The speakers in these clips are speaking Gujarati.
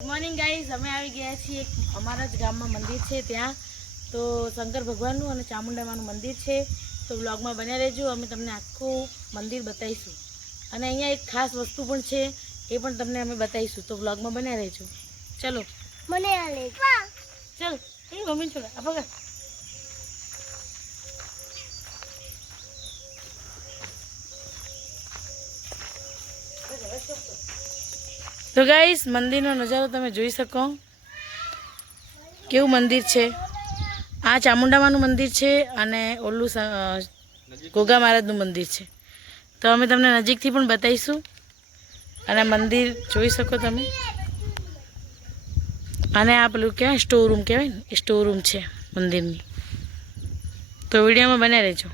मॉर्निंग गाइज अमे આવી ગયા છીએ અમારા જ ગામમાં મંદિર છે ત્યાં તો શંકર ભગવાનનું અને ચામુંડામાનું મંદિર છે તો વ્લોગમાં બન્યા રહેજો અમે તમને આખું મંદિર બતાવીશું અને અહીંયા એક ખાસ વસ્તુ પણ છે એ પણ તમને અમે બતાવીશું તો વ્લોગમાં બન્યા રહેજો ચલો મને આ લે ચલ એ મમ્મી છોડ આ પકડ तो गाइस मंदिर नो नजारो तमे जोई सको केवुं मंदिर छे आ चामुंडामानुं मंदिर छे अने ओलू गोगा महाराजनुं मंदिर छे तो अमे तमने नजीकथी पण बताईशुं अने मंदिर जोई सको तमे अने आ पेलुं कहेवाय स्टोर रूम कहेवाय ने स्टोर रूम छे मंदिरनी तो विडियोमां बने रहेजो।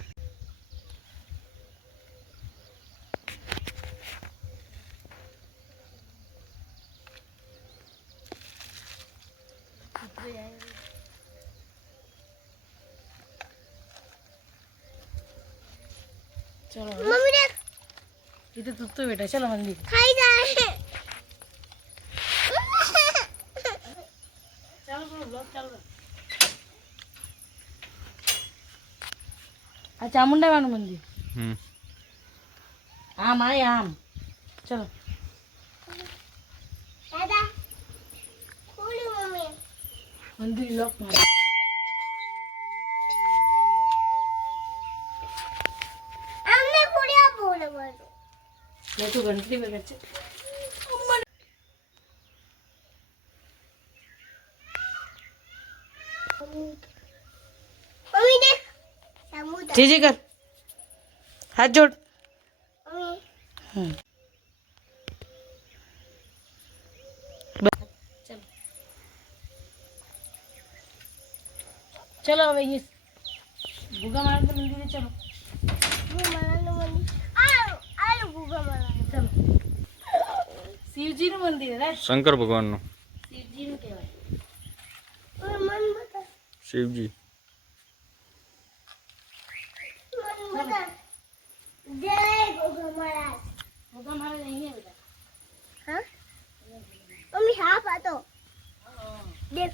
चलो मम्मी देख इधर तो बेटा चलो मंदिर खाई जाए चलो बोलो ब्लॉग चल रहा आ चामुंडामानुं मंदिर आम आए आम चलो दादा खोलो मम्मी मंदिर लॉक मार मैं तो घंटी में गच्चे मम्मी देख समुद्र जी कर हाथ जोड़ चलो चलो अब ये गुगा महाराज मंदिर है चलो शिवजी नु मंदिर है शंकर भगवान नु शिवजी नु कहवाय शिवजी जय गोगा महाराज नहीं है बेटा हां मम्मी हां पातो देख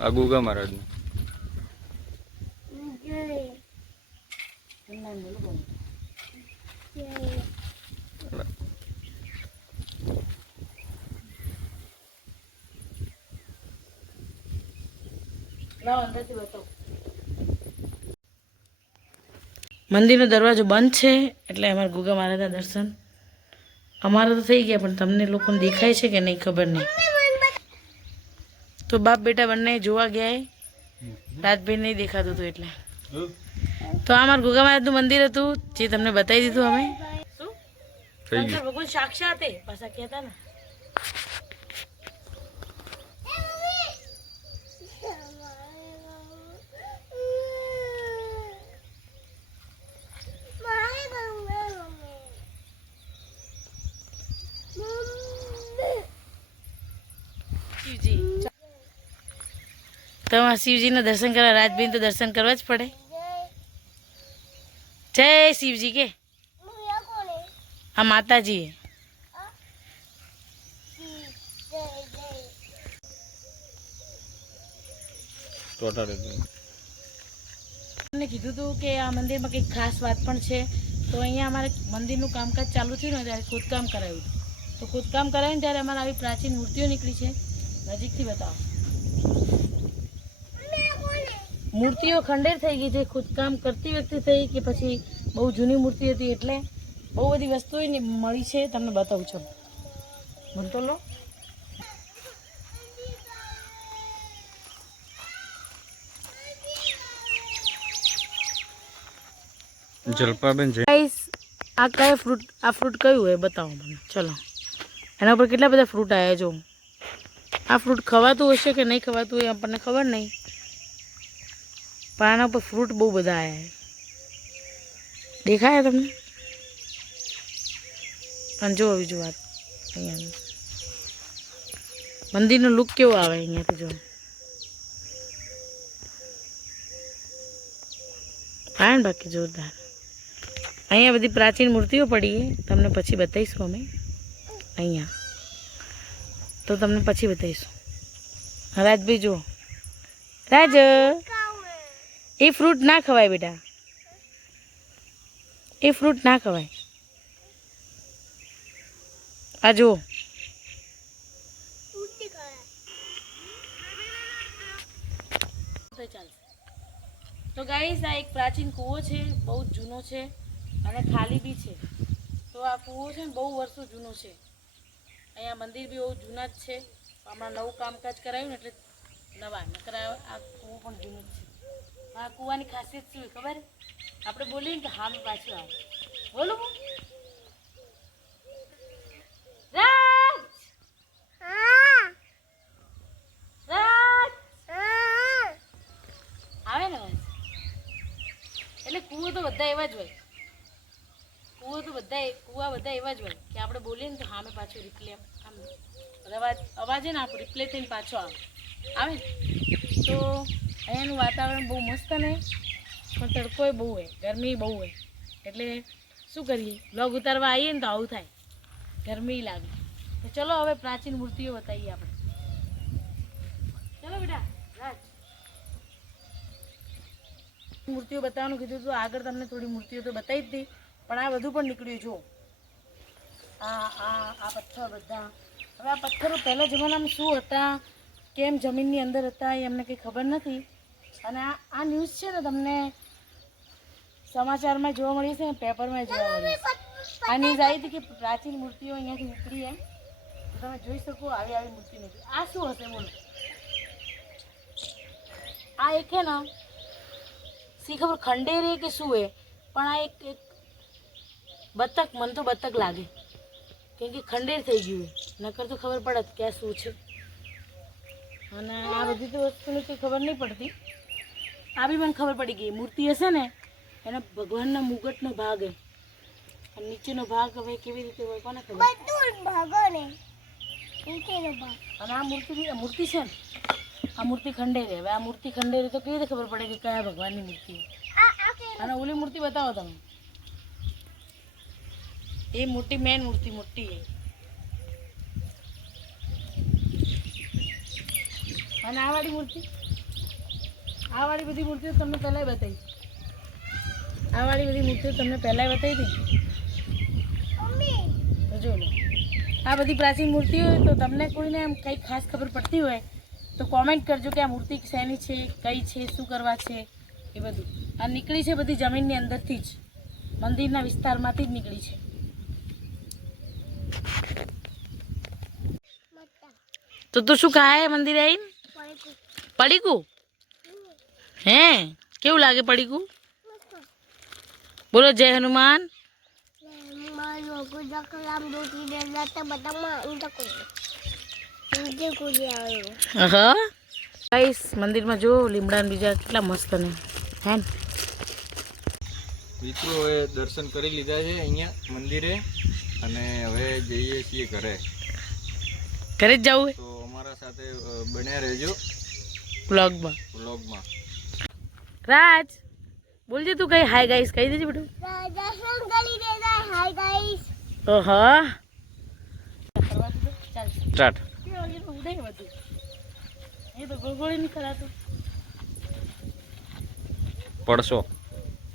आ गोगा महाराज नु मंदिर नो दरवाजो बंद है एटले अमारा गोगा महाराज दर्शन अमारा तो थई गया पण तमने लोकोने देखाय छे के नहीं खबर नहीं तो बाप बेटा बने जोवा गया है राजभाई नहीं देखातो तो एटले तो आमार गोगा महाराज नु मंदिर हतुं जे तमने बताई दीधुं अमे शंकर भगवान साक्षात है पाछा कहता ना शिवजी तो शिवजी ने दर्शन करा राजभाई तो दर्शन करवा ज पड़े जय शिवजी के आ माता जी है ने कीधुं तो कि आ मंदिर में कई खास बात पण छे तो अहींया अमारे मंदिरनुं कामकाज चालू थयुं ने त्यारे खोदकाम कराव्युं तो खोदकाम कराव्युं त्यारे अमारे आवी प्राचीन मूर्तिओ निकळी छे नजीकथी बतावो मूर्तिओ खंडेर थई गई छे खोदकाम करती वखते थई के पछी बहु जूनी मूर्ति हती एटले बहु बधी वस्तुओ मळी छे तमने बतावुं छुं म्हणतो लो जलपाबेन जय गाइस आ कया फ्रूट आ फ्रूट कयुं है बताओ मने चलो एना पर केटला बधा फ्रूट आया जो आ फ्रूट खवातुं हशे के नहीं खवातुं ए आपणे खबर नहीं पण आना पर फ्रूट बहु बधा आया है देखाया तमने पण जो बीजू बात अहींया मंदिरनो लुक केवो आवे अहींयाथी जो आया ने बाकी जोरदार અહીંયા બધી પ્રાચીન મૂર્તિઓ પડી છે, તમને પછી બતાવીશું અમે અહીંયા, તો તમને પછી બતાવીશું. રાજભાઈ જુઓ, રાજ એ ફ્રૂટ ના ખવાય બેટા, એ ફ્રૂટ ના ખવાય. આ જુઓ, તો ગાઈસ આ એક પ્રાચીન કૂવો છે, બહુ જ જૂનો છે અને ખાલી બી છે. તો આ કૂવો છે ને બહુ વર્ષો જૂનો છે. અહીંયા મંદિર બી બહુ જૂના જ છે. હમણાં નવું કામકાજ કરાયું ને એટલે નવા નકર આ કૂવો પણ જૂનો જ છે. આ કૂવાની ખાસિયત શું ખબર? આપણે બોલીએ ને કે હા મેં પાછું આવે. બોલો રાજ, રાજ આવે ને અવાજ. એટલે કૂવો તો બધા એવા જ હોય, કૂવા બધા એવા જ હોય કે આપણે બોલીએ ને તો હા મેં પાછું રિપ્લે આમ અવાજ ને આપણું રિપ્લે થઈને પાછો આવે. તો અહીંયાનું વાતાવરણ બહુ મસ્ત ને, પણ તડકોય બહુ હોય, ગરમી બહુ હોય. એટલે શું કરીએ, વ્લોગ ઉતારવા આવીએ ને તો આવું થાય, ગરમી લાગે. તો ચલો હવે પ્રાચીન મૂર્તિઓ બતાવીએ આપણે. ચલો બેટા રાજ, મૂર્તિઓ બતાવવાનું કીધું હતું. આગળ તમને થોડી મૂર્તિઓ તો બતાવી જ હતી, પણ આ બધું પણ નીકળ્યું. જો આ પથ્થર બધા. હવે આ પથ્થરો પહેલા જમાનામાં શું હતા, કેમ જમીનની અંદર હતા, એ અમને કંઈ ખબર નથી. અને આ ન્યૂઝ છે ને તમને સમાચારમાં જોવા મળી છે ને પેપરમાં જોવા મળી છે. આ ન્યૂઝ આવી હતી કે પ્રાચીન મૂર્તિઓ અહીંયાથી નીકળી એમ. તો તમે જોઈ શકો આવી મૂર્તિ નીકળી. આ શું હશે બોલો? આ એક છે ને શી ખબર ખંડેરી કે શું હે, પણ આ એક બતક, મને તો બતક લાગે, કેમ કે ખંડેર થઈ ગયું હોય, નકર તો ખબર પડત કે આ શું છે. અને આ બધી તો વસ્તુની કંઈ ખબર નહીં પડતી. આ બી મને ખબર પડી ગઈ, મૂર્તિ હશે ને એના ભગવાનના મુગટનો ભાગ હે, અને નીચેનો ભાગ હવે કેવી રીતે હોય કોને ખબર. અને આ મૂર્તિ છે ને, આ મૂર્તિ ખંડેરી. હવે આ મૂર્તિ ખંડેરી તો કેવી રીતે ખબર પડે કે કયા ભગવાનની મૂર્તિ? અને ઓલી મૂર્તિ બતાવો તમે. એ મોટી મેન મૂર્તિ મોટી છે. અને આ વાળી મૂર્તિ, આ વાળી બધી મૂર્તિઓ તમને પહેલાં બતાવી. આ વાળી બધી મૂર્તિઓ તમને પહેલાં બતાવી હતી. તો જો લો, આ બધી પ્રાચીન મૂર્તિઓ. તો તમને કોઈને એમ કંઈ ખાસ ખબર પડતી હોય તો કોમેન્ટ કરજો કે આ મૂર્તિ શેની છે, કઈ છે, શું કરવા છે, એ બધું. આ નીકળી છે બધી જમીનની અંદરથી જ, મંદિરના વિસ્તારમાંથી જ નીકળી છે. તો તું શું ખાય મંદિર આવીને? પડીકું. હે કેવું લાગે પડીકું? બોલો જય હનુમાન. મંદિરમાં જો લીમડા બીજા કેટલા મસ્ત ને હે. મિત્રો હવે દર્શન કરી લીધા છે અહીંયા મંદિરે, અને હવે જઈએ છીએ ઘરે. ઘરે જ જવું? તો અમારા સાથે બન્યા રહેજો વ્લોગમાં. રાજ બોલજે તું કઈ હાય ગાઈસ કહી દેજે બેટું. ઓહો સ્ટાર્ટ. એ તો ગોળગોળી નહીં કરાતું. પડશો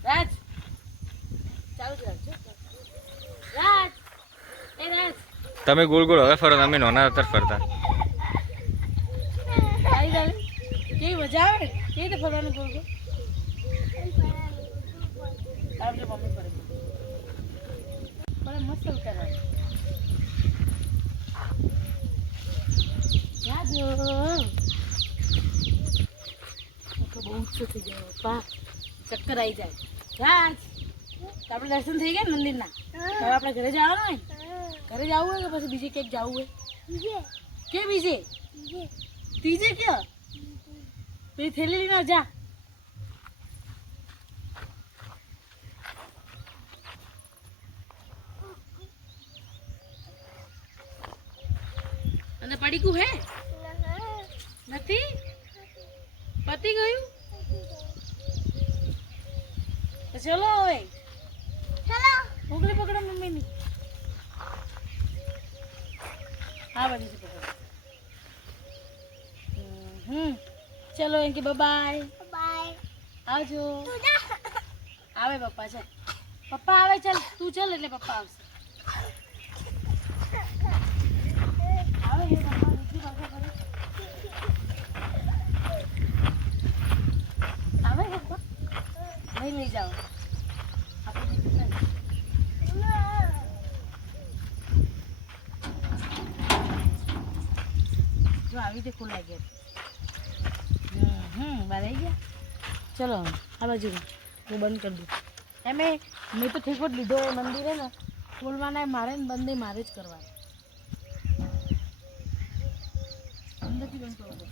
રાજ ચાલુ જ રાખજો. રાજ એ રાજ તમે ગોળ ગોળ હવે ફરો, અમે નોના હતા ફરતા. આવી જાય કેવી મજા આવે, કેવી રીતે ફરવાનું ગોળ ગોળ. આવજો મમ્મી ફરે પણ મસ્ત કરવાનું. જાજો બહુ ઊંચો થઈ જાય પપ્પા, ચક્કર આવી જાય. રાજ આપણે દર્શન થઈ ગયા ને મંદિરના, હવે આપણે ઘરે જવાનું હોય. ઘરે જવું હોય કે પછી બીજે ક્યાંક જવું હોય? કે બીજે ત્રીજે ક્યાં? પેલી થેલી લઈને જા. અને પડીકું હે નથી? પતી ગયું? તો ચલો હવે. ચલો ઉંગલી પકડો મમ્મીની. આ બાજુથી પકડો. ચલો એમ કે બાય બાય, આવજો. આવે પપ્પા, ચાલ પપ્પા આવે, ચાલ તું ચાલ એટલે પપ્પા આવશે. આવે હે પપ્પા, બીજી ભાષા કરે. આવે પપ્પા, નહીં લઈ જાઓ. જો આવી રીતે ખુલ્લા ગયા. બહાર આવી ગયા. ચલો આ બાજુ હું બંધ કરી દઉં. એમે મેં તો ઠીક જ લીધો એ મંદિરે ને ખોલવાના મારે ને બંધ મારે જ કરવા. અંદરથી બંધ કરવું પડે.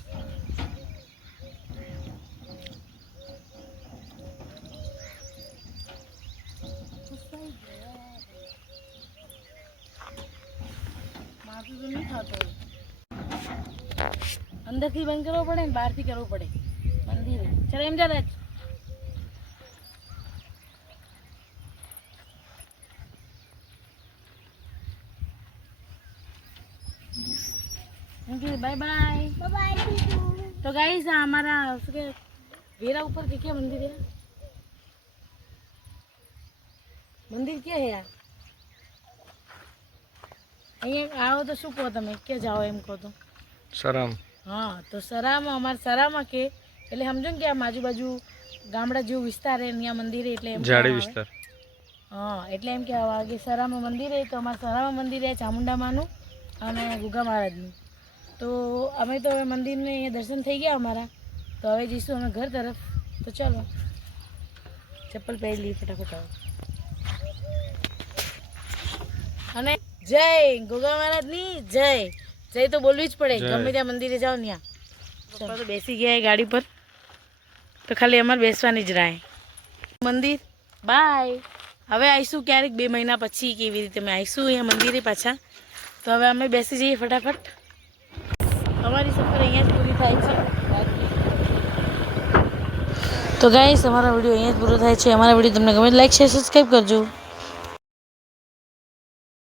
માથું તો નહીં ખાતો. અંદરથી બંધ કરવો પડે ને બહારથી કરવું પડે મંદિરે. ચાલો એમ જા રાજ. Bye bye bye. તો ગાઈસ हमारा वेरा ऊपर क्या मंदिर है? मंदिर क्या है यार? અહીંયા આવો તો શું કહો તમે, ક્યાં જાઓ એમ કહો તો? સરામ. હા તો સરામાં, અમારા સરામાં કે એટલે સમજો ને કે આમ આજુબાજુ ગામડા જેવું વિસ્તાર છે ત્યાં મંદિરે, એટલે એમ ઝાડી વિસ્તાર. હા એટલે એમ કહેવા કે સરામાં મંદિરે, તો અમારા સરામાં મંદિરે ચામુંડા માનું અને ગુગા મહારાજનું. તો અમે તો હવે મંદિરને અહીંયા દર્શન થઈ ગયા અમારા, તો હવે જઈશું અમે ઘર તરફ. તો ચાલો ચપ્પલ પહેરી લઈએ ફટાફટ. અને જય ગોગા મહારાજની જય. જય તો બોલવી જ પડે, ગમે ત્યાં મંદિરે જાઓ ત્યાં. પપ્પા તો બેસી ગયા ગાડી પર, તો ખાલી અમારે બેસવાની જ રાહ. મંદિર બાય. હવે આવીશું ક્યારેક 2 મહિના પછી કેવી રીતે અમે આવીશું અહીંયા મંદિરે પાછા. તો હવે અમે બેસી જઈએ ફટાફટ. અમારી સફર અહીંયા જ પૂરી થાય છે. તો ગાઈસ અમારો વિડીયો અહીંયા જ પૂરો થાય છે. અમારા વિડીયો તમને ગમે લાઈક શેર સબસ્ક્રાઈબ કરજો.